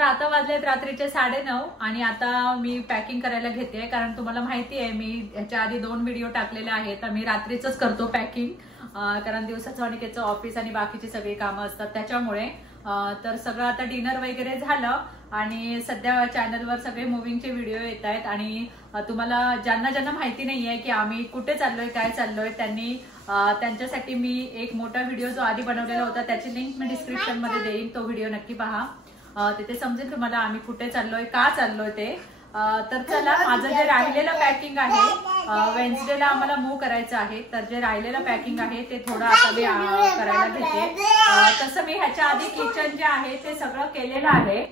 तर आता वाजलेत रात्रीचे 9:30 आणि आता मी पॅकिंग करायला घेते, कारण तुम्हाला माहिती आहे मी ह्याच्या आधी 2 व्हिडिओ टाकलेले आहेत. तर मी रात्रीच करतो पॅकिंग, कारण दिवसाचं अनिकेतचं ऑफिस आणि बाकीची सगळी कामं असतात त्याच्यामुळे. तर सगळं आता डिनर वगैरे झालं आणि सध्या चॅनलवर सगळे मुव्हिंगचे व्हिडिओ येत आहेत. आणि तुम्हाला ज्यांना ज्यांना माहिती नाहीये की आम्ही कुठे चाललोय काय चाललोय, त्यांच्यासाठी मी एक मोठा व्हिडिओ जो आधी बनवलेला होता त्याची लिंक मी डिस्क्रिप्शन मध्ये देईन, तो व्हिडिओ नक्की पहा. तिथे समजेल तुम्हाला आम्ही कुठे चाललोय का चाललोय ते. तर चला, माझं जे राहिलेलं पॅकिंग आहे, वेन्सडेला आम्हाला मूव करायचं आहे, तर जे राहिलेलं पॅकिंग आहे ते थोडं आता मी करायला घेते. तसं मी ह्याच्या आधी किचन जे आहे ते सगळं केलेलं आहे,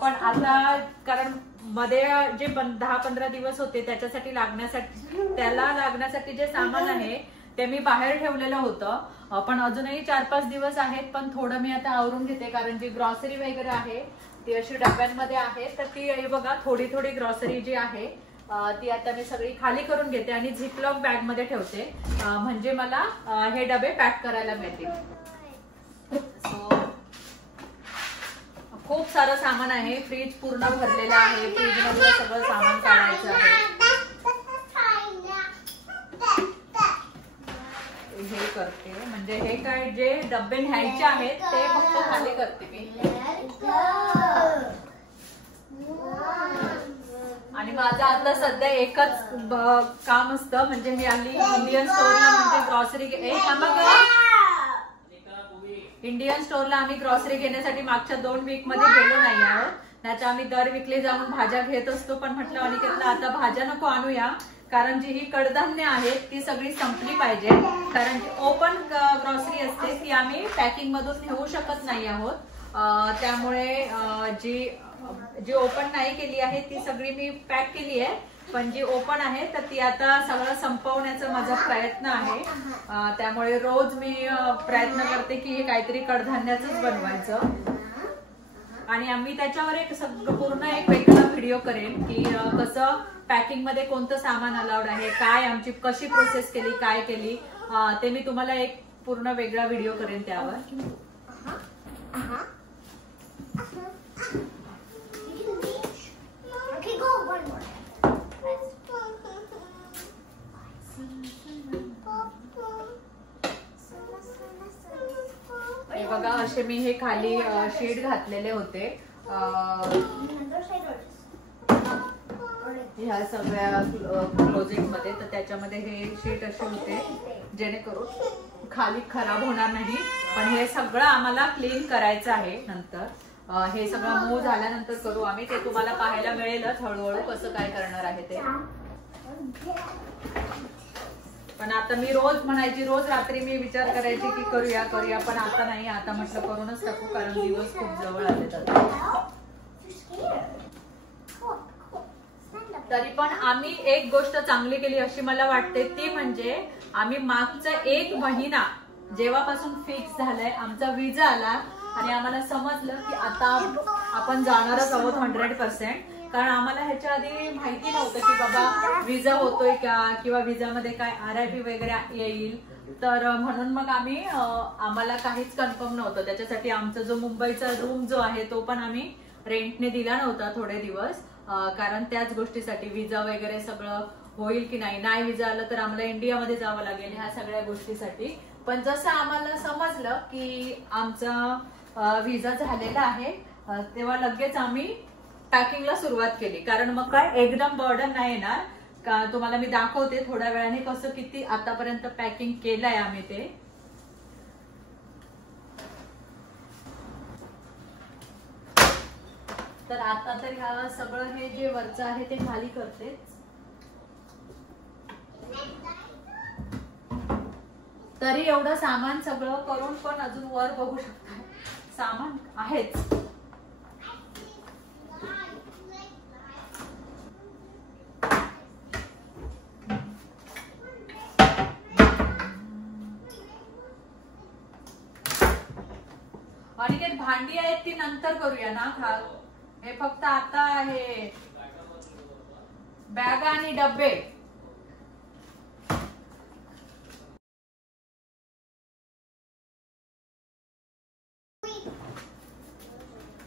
पण आता कारण मध्ये जे 10-15 दिवस होते त्याच्यासाठी लागण्यासाठी जे सामान आहे ते मी बाहेर ठेवलेलं होतं, पण अजूनही 4-5 दिवस आहेत. पण थोडं मी आता आवरून घेते, कारण जी ग्रॉसरी वगैरे आहे ती अशी डब्यांमध्ये आहे. तर ती बघा थोडी थोडी ग्रॉसरी जी आहे ती आता मी सगळी खाली करून घेते आणि झिपलॉक बॅग मध्ये ठेवते, म्हणजे मला हे डबे पॅक करायला मिळतील. खूप सारं सामान आहे, फ्रीज पूर्ण भरलेलं आहे, फ्रीज मध्ये सगळं सामान काढायचं आहे. हे करते म्हणजे हे काय जे डब्बे न्यायचे आहेत ते फक्त खाली करते मी. आणि माझं आता सध्या एकच काम असतं, म्हणजे मी आली इंडियन स्टोअरला, म्हणजे ग्रॉसरी इंडियन स्टोअरला आम्ही ग्रॉसरी घेण्यासाठी मागच्या 2 वीक मध्ये गेलो नाही आहोत. त्याच्या आम्ही दर वीकली जाऊन भाज्या घेत असतो, पण म्हटलं अनिकेतला आता भाज्या नको आणूया, कारण जी ही कडधान्य आहेत ती सगळी संपली पाहिजे, कारण जी ओपन ग्रॉसरी असते ती आम्ही पॅकिंग मधून नेऊ शकत नाही आहोत. त्यामुळे जी ओपन नाही केली आहे ती सगळी मी पॅक केली आहे, पण जी ओपन आहे तर ती आता सगळं संपवण्याचा माझा प्रयत्न आहे. त्यामुळे रोज मी प्रयत्न करते की हे काहीतरी कडधान्याचंच बनवायचं. आणि आम्ही त्याच्यावर पूर्ण एक वेगळा व्हिडिओ करेन की कसं पॅकिंग मध्ये कोणतं सामान अलाउड आहे, काय आमची कशी प्रोसेस केली, काय केली, ते मी तुम्हाला एक पूर्ण वेगळा व्हिडिओ करेन त्यावर. हे बघा असे मी हे खाली शीट घातलेले होते ह्या सगळ्या क्लोजेट मध्ये, तर त्याच्यामध्ये हे शीट असे होते जेणेकरून खाली खराब होणार नाही. पण हे सगळं आम्हाला क्लीन करायचं आहे नंतर. हे सगळं मूव झाल्यानंतर करू आम्ही, ते तुम्हाला पाहायला मिळेलच हळूहळू कसं काय करणार आहे ते. पण आता मी रोज म्हणायची, रोज रात्री मी विचार करायची की करूया, पण आता नाही, आता म्हटलं करूनच टाकू, कारण दिवस खूप जवळ आले. तरी पण आम्ही एक गोष्ट चांगली केली अशी मला वाटते, ती म्हणजे आम्ही मागचा 1 महिना जेव्हापासून फिक्स झालाय आमचा विजा आला आणि आम्हाला समजलं की आता आपण जाणारच आहोत 100%. कारण आम्हाला ह्याच्या आधी माहिती नव्हतं की बाबा विजा होतोय का, किंवा विजामध्ये काय RIP वगैरे येईल, तर म्हणून मग आम्हाला काहीच कन्फर्म नव्हतं. त्याच्यासाठी आमचा जो मुंबईचा रूम जो आहे तो पण आम्ही रेंटने दिला नव्हता थोडे दिवस, कारण त्याच गोष्टीसाठी विजा वगैरे सगळं होईल की नाही विजा आलं तर आम्हाला इंडियामध्ये जावं लागेल, ह्या सगळ्या गोष्टीसाठी. पण जसं आम्हाला समजलं की आमचा विजा झालेला आहे तेव्हा लगेच आम्ही पॅकिंगला सुरुवात केली, कारण मग काय एकदम बर्डन नाही येणार का. तुम्हाला मी दाखवते थोड्या वेळाने कसं किती आतापर्यंत पॅकिंग केलंय आम्ही ते. तर आता तर ह्या सगळं हे जे वरचं आहे ते खाली करते. तरी एवढं सामान सगळं करून पण अजून वर बघू शकता सामान आहेच. आणि ते भांडी आहेत ती नंतर करूया ना, हे फक्त आता आहे बॅग आणि डब्बे.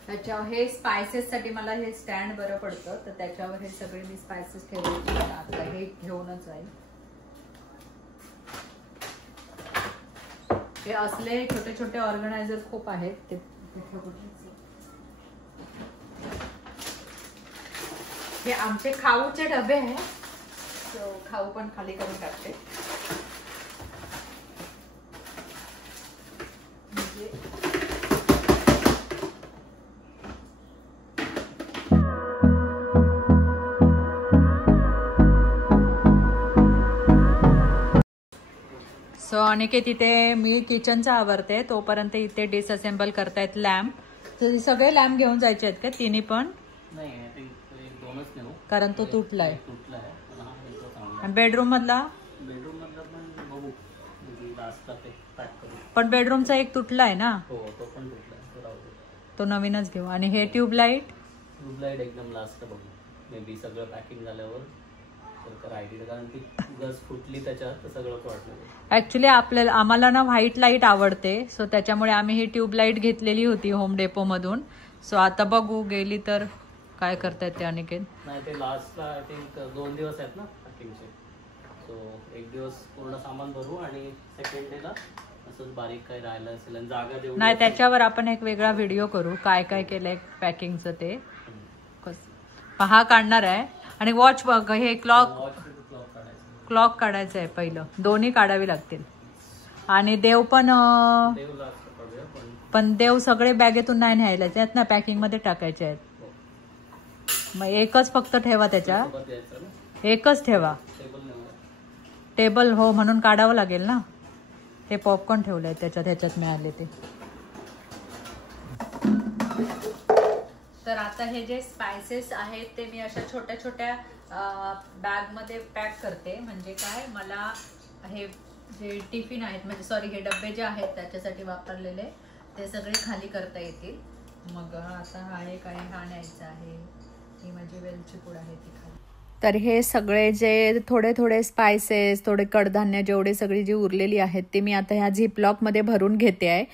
त्याच्या हे स्पायसेस साठी मला हे स्टँड बरं पडतं, तर त्याच्यावर हे सगळे मी स्पायसेस ठेवले. आता हे घेऊनच जाईल. हे असले छोटे छोटे ऑर्गनायझर खूप आहेत ते. हे आमचे खाऊचे डबे आहे, खाऊ पण खाली करून टाकते. सो अनिकेत इथे मी किचनचं आवरते, तोपर्यंत इथे डिसअसेंबल करतायत लॅम्प. तर सगळे लॅम्प घेऊन जायचे आहेत का तिन्ही पण? कारण तो तुटलाय. बेडरूम मधला पण बेडरूमचा एक तुटलाय ना, तो नवीनच घेऊ. आणि हे ट्यूबलाइट एकदम लास्ट बघू, मे बी सगळं पॅकिंग झाल्यावर कारण ती गज फुटली त्याच्यात सगळं वाटलं. ऍक्च्युली आम्हाला ना व्हाईट लाईट आवडते, सो त्याच्यामुळे आम्ही ही ट्यूबलाइट घेतलेली होती होम डेपो मधून. सो आता बघू गेली तर काय करतायत ते अनिकेत. नाही ते लास्टला आय थिंक 2 दिवस आहेत ना पॅकिंगचे, सो एक दिवस पूर्ण सामान भरू आणि सेकंड डेला असंच बारीक काय राहिलं असेल आणि जागा देऊ. नाही त्याच्यावर आपण एक वेगळा व्हिडिओ करू काय काय केलंय पॅकिंगचं ते. हा काढणार आहे. आणि वॉच बघ, हे क्लॉक काढायचं आहे पहिलं, दोन्ही काढावी लागतील. आणि देव पण देव सगळे बॅगेतून नाही न्यायला आहेत ना, पॅकिंग मध्ये टाकायचे आहेत. मग एकच फक्त ठेवा, त्याच्यात एकच ठेवा. टेबल हो म्हणून काढावं लागेल ना. हे पॉपकॉर्न ठेवलंय त्याच्यात, ह्याच्यात मिळाले ते. तर आता हे जे स्पायसेस आहेत ते मी अशा छोट्या छोट्या बॅग मध्ये पॅक करते. म्हणजे काय, मला हे जे टिफिन आहेत म्हणजे सॉरी हे डबे जे आहेत त्याच्यासाठी वापरलेले ते सगळे खाली करता येतील. मग आता हा एक आहे, हा न्यायचा आहे, ही माझी वेलची पूड आहे ती खाली. तर हे सगळे जे थोडे थोडे स्पायसेस, थोडे कडधान्य, जेवढे सगळी जी उरलेली आहेत ते मी आता ह्या झिपलॉकमध्ये भरून घेते आहे.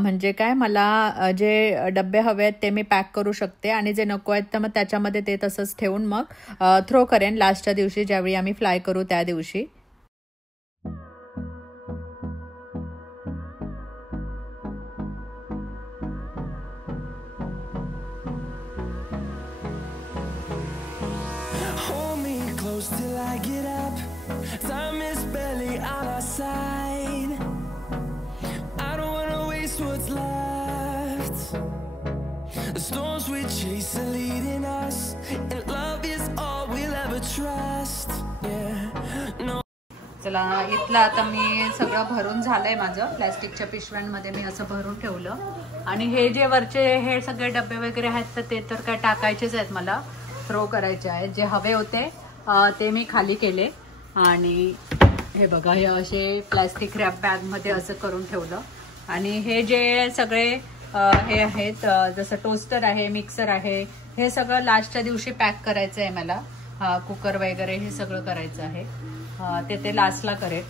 म्हणजे काय, मला जे डबे हवे आहेत ते मी पॅक करू शकते आणि जे नको आहेत तर मग त्याच्यामध्ये ते तसंच ठेवून मग थ्रो करेन लास्टच्या दिवशी, ज्यावेळी आम्ही फ्लाय करू त्या दिवशी. Till I get up, time is barely on our side. I don't wanna waste what's left. The storms we chase are leading us, and love is all we'll ever trust. Yeah, no. चला इथलं आता मी सगळं भरून झालंय माझं. प्लॅस्टिकच्या पिशव्यांमध्ये मी असं भरून ठेवलं. आणि हे जे वरचे हे सगळे डबे वगैरे आहेत तर ते तर काय टाकायचेच आहेत, मला थ्रो करायचे आहेत. जे हवे होते ते मी खाली केले. आणि हे बघा, हे असे प्लॅस्टिक रॅप बॅग मध्ये असं करून ठेवलं. आणि हे जे सगळे हे आहेत, जसं टोस्टर आहे, मिक्सर आहे, हे सगळं लास्टच्या दिवशी पॅक करायचं आहे मला. कुकर वगैरे हे सगळं करायचं आहे, ते लास्टला करेल.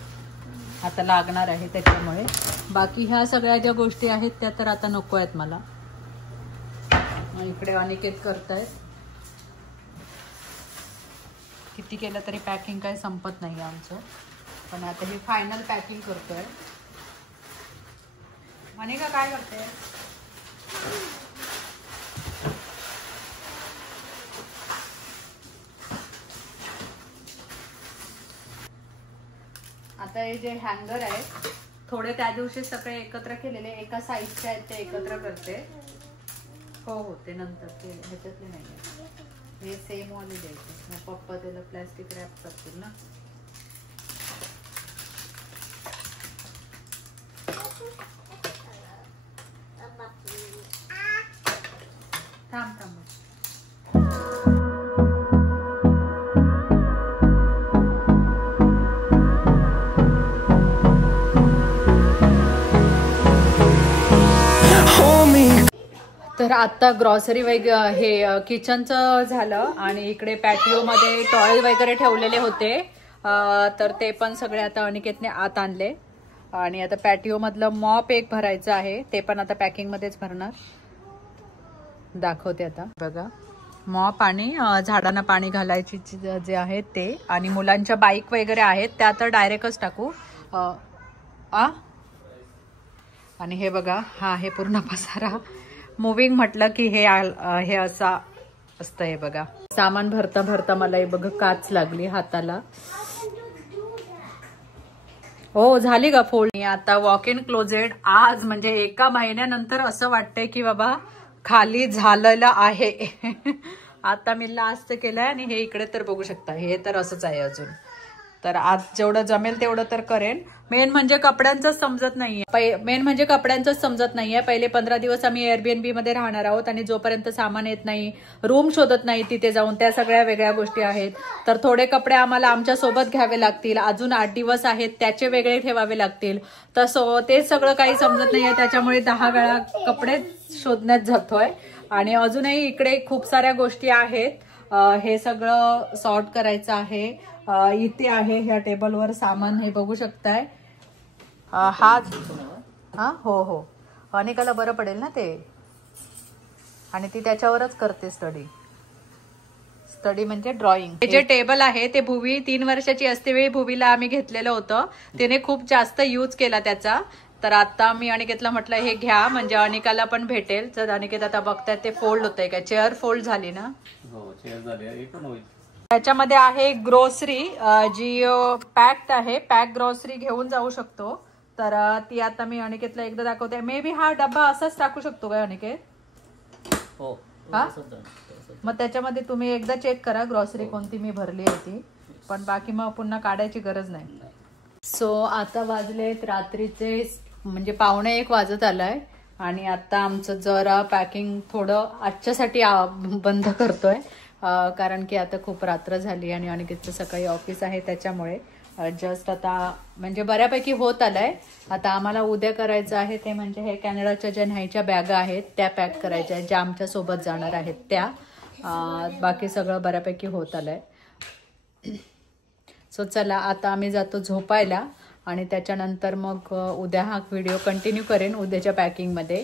आता लागणार आहे त्याच्यामुळे. बाकी ह्या सगळ्या ज्या गोष्टी आहेत त्या तर आता नको आहेत मला. इकडे अनिकेत करतायत. किती केलं तरी पॅकिंग काही संपत नाही आमचं. पण आता हे फायनल पॅकिंग करतोय. अनिका काय करते? आता हे जे हँगर आहेत थोडे त्या दिवशी सगळे एकत्र केलेले, एका साईजचे आहेत ते एकत्र करते. हो ते नंतर, ते ह्याच्यातले नाही, हे सेम वाले द्यायचे. मग पप्पा त्याला प्लॅस्टिक रॅप करतील ना. थांब थांब. तर आता ग्रॉसरी वगैरे हे किचनचं झालं. आणि इकडे पॅटिओमध्ये टॉयल वगैरे ठेवलेले होते, तर ते पण सगळे आता अनिकेतने आत आणले. आणि आता पॅटिओ मधलं मॉप एक भरायचं आहे, ते पण आता पॅकिंग मध्येच भरणार. दाखवते आता बघा. मॉप आणि झाडांना पाणी घालायची जे आहे ते, आणि मुलांच्या बाईक वगैरे आहेत त्या तर डायरेक्टच टाकू. आणि हे बघा, हा आहे पूर्ण पसारा. मुव्हिंग म्हटलं की हे असा असतं. हे बघा, सामान भरता भरता मला हे बघा काच लागली हाताला. हो झाली का फोल्ड. आता वॉक इन क्लोजेट आज म्हणजे एका महिन्यानंतर असं वाटतंय की बाबा खाली झालेलं आहे. आता मी लास्ट केलंय आणि हे इकडे तर बघू शकता, हे तर असंच आहे अजून. तर आज जेवढं जमेल तेवढं तर करेन. मेन म्हणजे कपड्यांचंच समजत नाहीये. पहिले 15 दिवस आम्ही एअरबीएनबी मध्ये राहणार आहोत आणि जोपर्यंत सामान येत नाही, रूम शोधत नाही तिथे जाऊन, त्या सगळ्या वेगळ्या गोष्टी आहेत. तर थोडे कपडे आम्हाला आमच्या सोबत घ्यावे लागतील. अजून 8 दिवस आहेत त्याचे वेगळे ठेवावे लागतील. तसं ते सगळं काही समजत नाहीये, त्याच्यामुळे 10 वेळा कपडे शोधण्यात जातोय. आणि अजूनही इकडे खूप साऱ्या गोष्टी आहेत. हे सगळं सॉर्ट करायचं आहे. इथे आहे ह्या टेबलवर सामान, हे बघू शकताय. हो अनेकाला बरं पडेल ना ते. आणि ती त्याच्यावरच करते स्टडी म्हणजे ड्रॉइंग. हे जे टेबल आहे ते भुवी 3 वर्षाची असते वेळी भुवीला आम्ही घेतलेलं होतं. तिने खूप जास्त यूज केला त्याचा. तर आता मी अनिकेतला म्हटलं हे घ्या म्हणजे अनिकाला पण भेटेल. तर अनिकेत आता बघताय ते फोल्ड होतंय का, चेअर फोल्ड झाली ना. हो चेअर झाली, एकदम होईल. त्याच्यामध्ये आहे ग्रोसरी जी पॅक्ड आहे. पॅक ग्रोसरी घेऊन जाऊ शकतो. तर ती आता मी अनिकेतला एकदा दाखवते. मे बी हा डब्बा असाच टाकू शकतो का अनिकेत? हो. हा मग त्याच्यामध्ये तुम्ही एकदा चेक करा ग्रोसरी कोणती मी भरली आहे ती. पण बाकी मग पुन्हा काढायची गरज नाही. सो आता वाजलेत रात्रीचे म्हणजे 12:45 वाजत आलाय. आणि आता आमचं जरा पॅकिंग थोडं आजच्यासाठी बंद करतोय. कारण की आता खूप रात्र झाली आणि अनिकेतचं सकाळी ऑफिस आहे, त्याच्यामुळे जस्ट आता म्हणजे बऱ्यापैकी होत आलंय. आता आम्हाला उद्या करायचं आहे ते म्हणजे हे कॅनडाच्या ज्या न्यायच्या बॅगा आहेत त्या पॅक करायच्या आहेत, ज्या आमच्या सोबत जाणार आहेत त्या. बाकी सगळं बऱ्यापैकी होत आलंय. सो चला आता आम्ही जातो झोपायला आणि त्याच्यानंतर मग उद्या हा व्हिडिओ कंटिन्यू करेन उद्याच्या पॅकिंगमध्ये.